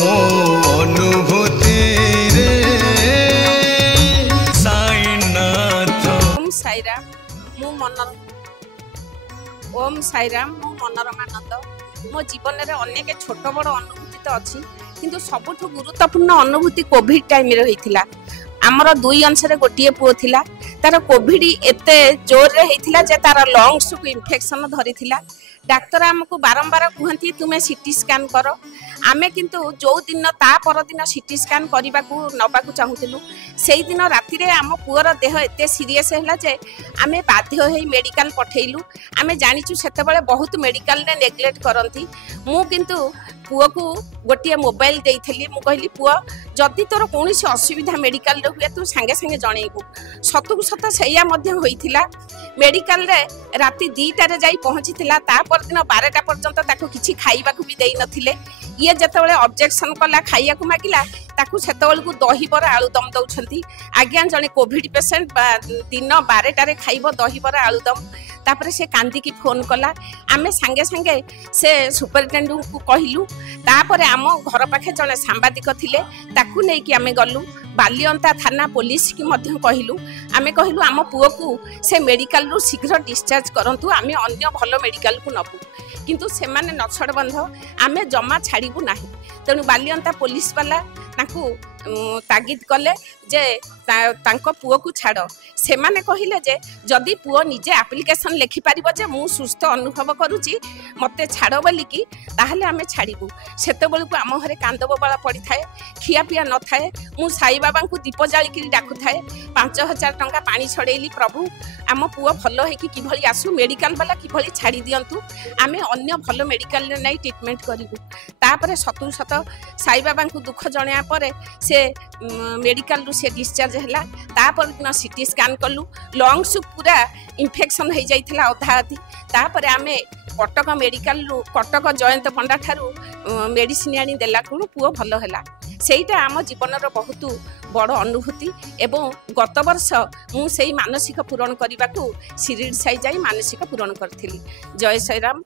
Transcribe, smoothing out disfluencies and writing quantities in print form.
ମୋ ଅନୁଭୂତି ରେ ସାଇନାଥ। ओम साईराम मु मन ओम साईराम मु मनरमानंद। मो जीवन में अनेक छोट बड़ अनुभूति तो अच्छी किंतु सबुठ गुरुत्वपूर्ण अनुभूति कोविड टाइम रे होइथिला। आमर दुई अंशरे गोटे पुओ थिला, तार कोविड एते जोर रे होइथिला जे तार लंग्स को इन्फेक्शन धरिथिला। डाक्तर आमको बारंबार कहती तुम्हें सीटी स्कैन कर। आमे किंतु जो दिन ता पर दिन सीटी स्कैन करने को नबाकू चाहूलु से दिन राति रे आम पुअर देह एते सीरीयस है जे आमे बाध्य होई मेडिकल पठेलु। आमे जानिचु सेते बेले बहुत मेडिकल ने नेग्लेक्ट करती। मु किंतु पुओ को गोटे मोबाइल देइथली। मु कहली पुओ जदि तोर कौन असुविधा मेडिकल हुए तू सांगे सांगे जनइबू। सतुक सत सैया होइथिला। मेडिकल रे राति 2टारे जाई पहुँचीला। ता पर दिन 12टा पर्यंत ताको किछि खाइबा को भी देई नथिले। ये जेतेबेले ऑब्जेक्शन कला खाइया को मागिला ताकू सेतेबेल को दही बरा आलुदम दउछंती। आज्ञा जने कोविड पेशेंट दिन 12टारे खाइबो दही बरा आलुदम। तापरे से कांदी की फोन कला। आमे सांगे सांगे से सुपरिटेंडेंट को कहलु। तापरे आम घर पाखे जने सांबादिक थिले ताकू नै कि आमे गलु बालियंता थाना पुलिस की मध्य कहलु। आमे कहलु आम पुओ को से मेडिकल रु शीघ्र डिस्चार्ज करंतु, आमे अन्य भलो मेडिकल को नबु। किंतु से माने नछड़ बंध आमे जमा छाड़बू नाही। तेणु बालियंता पुलिस वाला ताकू तागिद कले जे तांको पुओ को छाड़। से माने कहिले जे जदि पुओ निजे एप्लिकेशन लिखि पारिबो जे मु सुस्थ अनुभव करूची मते छाड़ बोली कि ताहले आमे छाड़बू। सेते बेल को आम घरे कांद बबाला पड़ी थाए, खिया पिया न थाए। मु साई बाबा को दीप जालिकी डाकु थाए। 5000 टंका पानी छड़ेली प्रभु आम पुओ भलो है कि किभली आसु मेडिकल वाला किभली छाड़ी दियंतु। आमे अन्य भलो मेडिकल ने नै ट्रीटमेंट करिवु। तापरे सतु सत साई बाबा को दुख जणया परे से मेडिकल रु से डिस्चार्ज हैला। तापर दिन सीटी स्कैन कलु। लंग्स पूरा इन्फेक्शन हो जाइथिला अधा अधी। तापर आमे कटक मेडिकल रु कटक जयंत पंडा ठारू मेडिसिन आनी देला को पुओ भलो हैला। सेटा आम जीवन बहुत बड़ अनुभूति। एवं गत वर्ष मु सेई मानसिक पूरण करने को शिरडी साई जाई मानसिक पूरण करथिली। जय श्री राम।